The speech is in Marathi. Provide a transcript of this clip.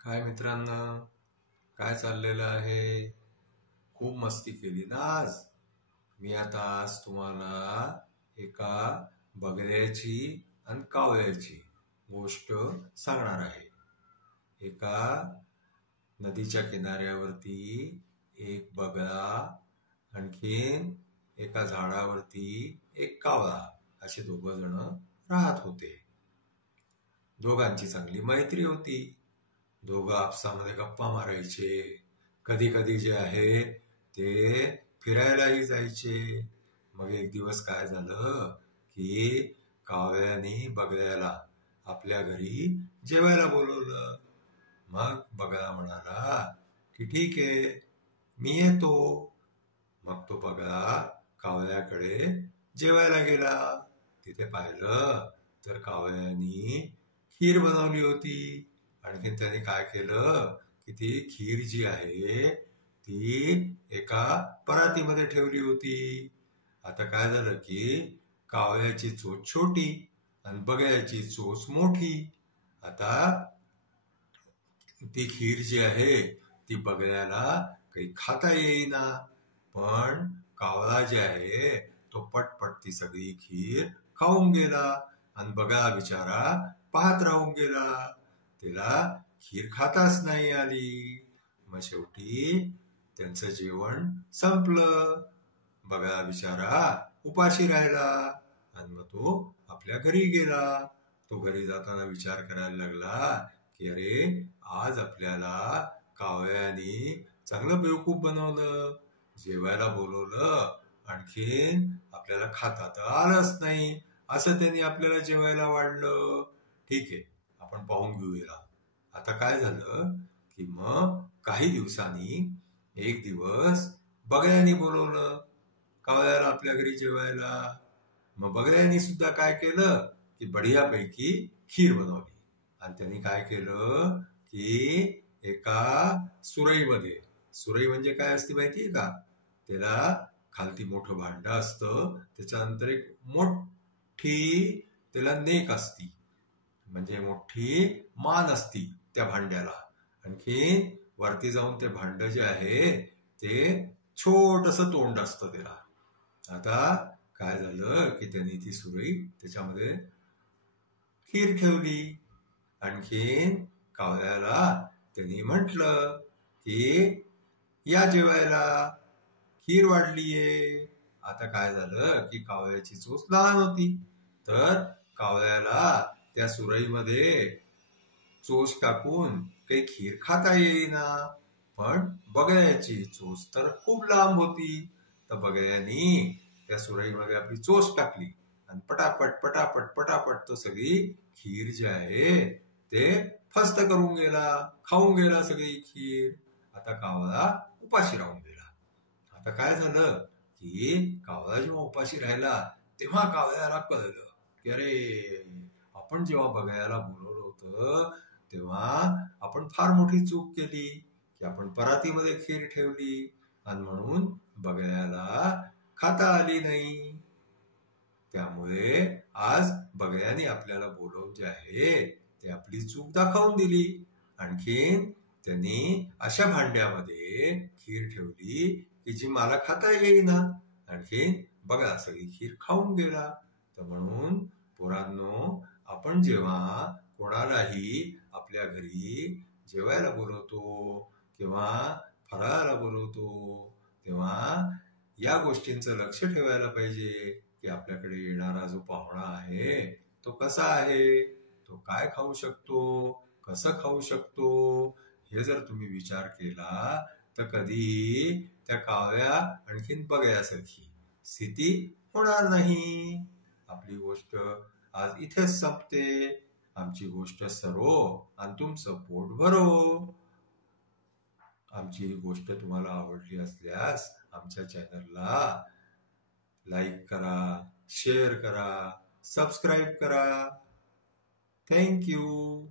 काय मित्रांनो, काय चाललेलं आहे? खूप मस्ती केली ना आज. मी आज तुम्हाला एका बगळ्याची आणि कावळ्याची गोष्ट सांगणार आहे. एका नदीच्या किनाऱ्यावरती एक बगळा, आणखीन एका झाडावरती एक कावळा असे दोघं जण राहत होते. दोघांची चांगली मैत्री होती. दोघं आपसामध्ये गप्पा मारायचे. कधी कधी जे आहे ते फिरायलाही जायचे. मग एक दिवस काय झालं की कावळ्याने बगळ्याला आपल्या घरी जेवायला बोलवलं. मग बगळा म्हणाला की ठीक आहे, मी येतो. मग तो बगळा कावळ्याकडे जेवायला गेला. तिथे पाहिलं तर कावळ्यानी खीर बनवली होती. आणखीन त्याने काय केलं की ती खीर जी आहे ती एका परातीमध्ये ठेवली होती. आता काय झालं की कावळ्याची चोच छोटी आणि बगळ्याची चोच मोठी. आता ती खीर जी आहे ती बगळ्याला काही खाता येईना, पण कावळा जे आहे तो पटपट ती सगळी खीर खाऊन गेला आणि बगळा बिचारा पाहत राहून गेला. तिला खीर खाताच नाही आली. मग शेवटी त्यांचं जेवण संपलं. बगळा बिचारा उपाशी राहिला आणि मग तो आपल्या घरी गेला. तो घरी जाताना विचार करायला लागला की अरे, आज आपल्याला कावळ्याने चांगलं बेवकूफ बनवलं, जेवायला बोलवलं, आणखीन आपल्याला खाता तर आलंच नाही, असं त्यांनी आपल्याला जेवायला वाढलं. ठीक आहे, आपण पाहून घेऊया. आता काय झालं की मग काही दिवसांनी एक दिवस बगळ्याने बोलवलं कावळ्याला आपल्या घरी जेवायला. मग बगळ्याने सुद्धा काय केलं की बढियापैकी खीर बनवली. आणि त्यांनी काय केलं की एका सुरईमध्ये, सुरई म्हणजे काय असते माहितीये का? त्याला खालती मोठं भांड असतं, त्याच्यानंतर एक मोठी त्याला नेक असती, म्हणजे मोठी मान असती त्या भांड्याला. आणखी वरती जाऊन ते भांड जे आहे ते छोटस तोंड असतं त्याला. आता काय झालं की त्यांनी ती सुरई त्याच्यामध्ये खीर ठेवली. आणखीन कावळ्याला त्यांनी म्हटलं की या जेवायला, खीर वाढलीये. आता काय झालं की कावळ्याची चोच लहान होती, तर कावळ्याला त्या सुरईमध्ये चोच टाकून काही खीर खाता येईना. पण बगळ्याची चोच तर खूप लांब होती. तर बगळ्यानी त्या सुरईमध्ये आपली चोच टाकली आणि पटापट पटापट पटापट तो सगळी खीर जी आहे ते फस्त करून गेला, खाऊन गेला सगळी खीर. आता कावळा उपाशी राहून गेला. आता काय झालं की कावळा जेव्हा उपाशी राहिला तेव्हा कावळ्याला कळलं की अरे, आपण जेव्हा बगळ्याला बोलवलं होतं तेव्हा आपण फार मोठी चूक केली की आपण परातीमध्ये खीर ठेवली आणि म्हणून बगळ्याला खाता आली नाही. त्यामुळे आज बगळ्याने आपल्याला बोलवून जे आहे ते आपली चूक दाखवून दिली. आणखीन त्यांनी अशा भांड्यामध्ये खीर ठेवली की जी मला खाता येईना. आणखीन बघा सगळी खीर खाऊन गेला. तर म्हणून पोरांनो, आपण जेव्हा कोणालाही आपल्या घरी जेवायला बोलवतो किंवा फराळाला बोलवतो तेव्हा या गोष्टींचं लक्ष ठेवायला पाहिजे की आपल्याकडे येणारा जो पाहुणा आहे तो कसा आहे, तो काय खाऊ शकतो, कसं खाऊ शकतो, हे जर तुम्ही विचार केला तर कधीही त्या कावळ्या आणखीन बगळ्यासारखी स्थिती होणार नाही. आपली गोष्ट आज इथेच संपते. आमची गोष्ट सरो आणि तुमचं पोट भरो. आमची ही गोष्ट तुम्हाला आवडली असल्यास आमच्या चॅनलला लाईक करा, शेअर करा, सबस्क्राईब करा. Thank you.